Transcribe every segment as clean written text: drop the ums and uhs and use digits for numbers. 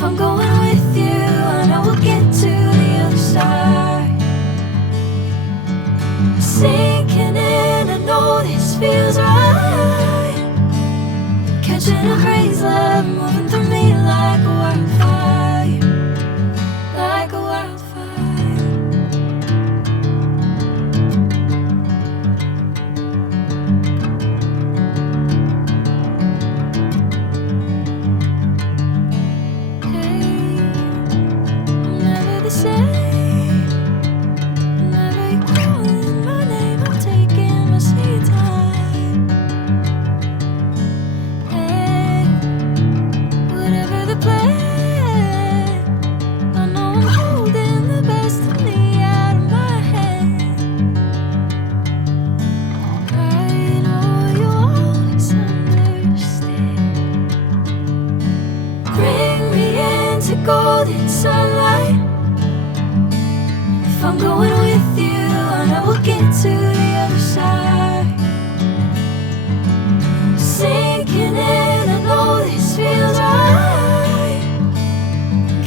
If I'm going with you, I know we'll get to the other side. Sinking in, I know this feels right. Catching a crazy love, moving through me like a wildfire, like a wildfire. Golden sunlight. If I'm going with you, I know we'll get to the other side. Sinking in, I know this feels right.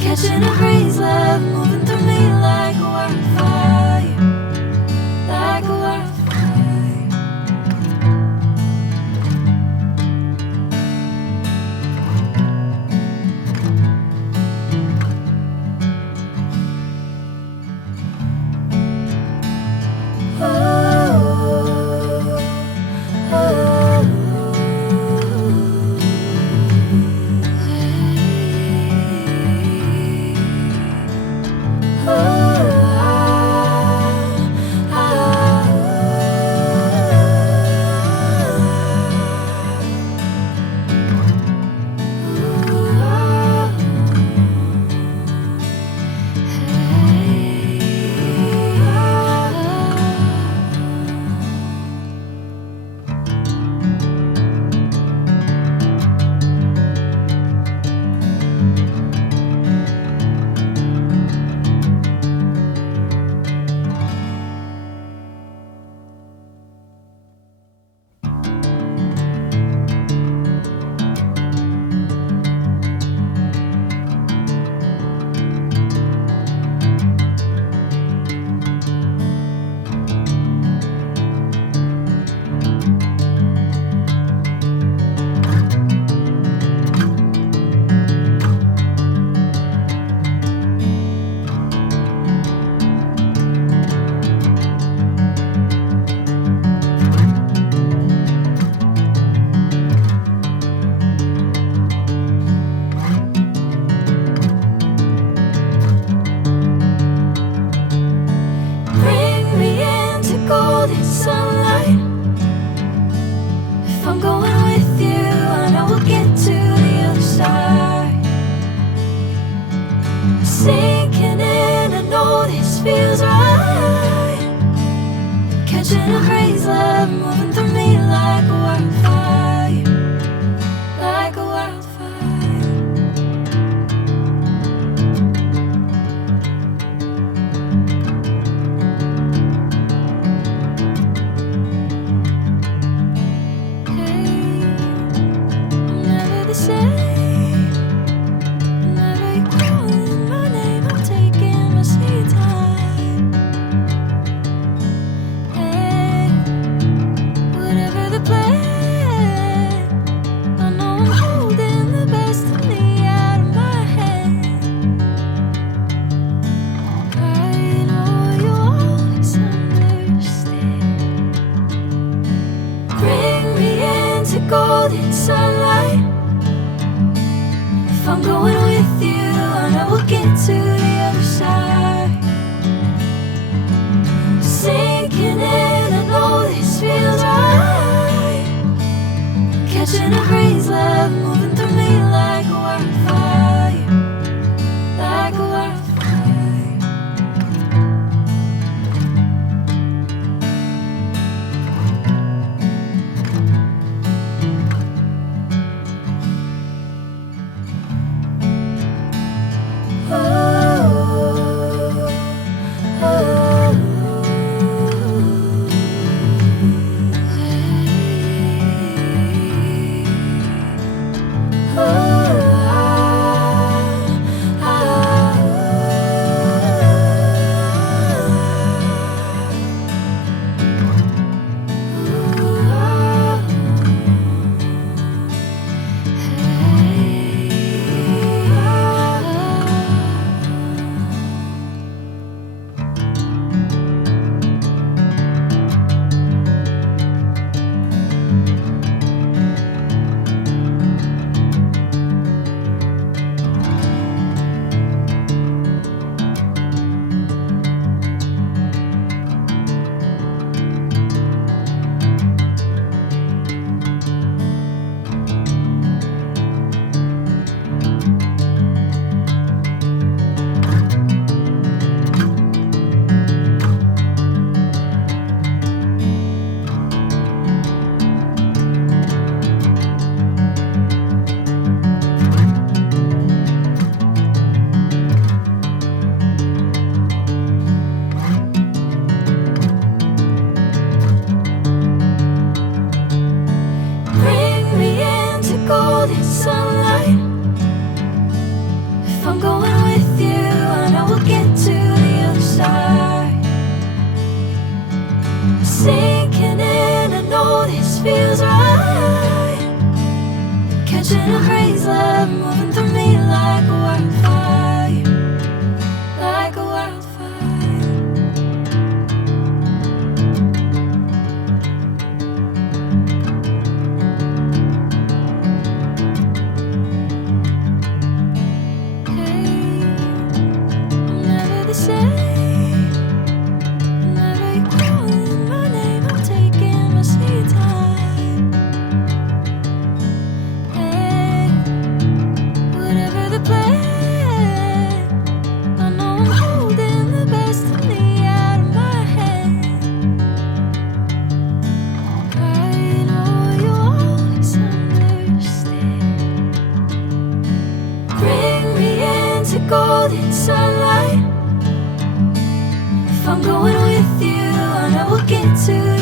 Catching a crazy love, moving through me like a wildfire, like a wildfire. Sinking in, I know this feels right. Catching a crazy love, moving through me like a wildfire, like a wildfire. Hey, I'm never the same. Golden sunlight. If I'm going with you, I know we'll get to the other side. Sinking in, I know this feels right. Catching a crazy love, moving through me like a wildfire, like a wildfire. Oh, If I'm going with you, I know we'll get to the other side. Sinking in, I know this feels right. Catching a haze, love moving through me like a wildfire, like a wildfire. Hey, I'm never the same. Whenever you're calling my name, I'm taking my sweet time. Hey, whatever the plan, I know I'm holding the best of me out of my hand. I know you'll always understand. Bring me into golden sunlight. If I'm going with you, I know we'll get to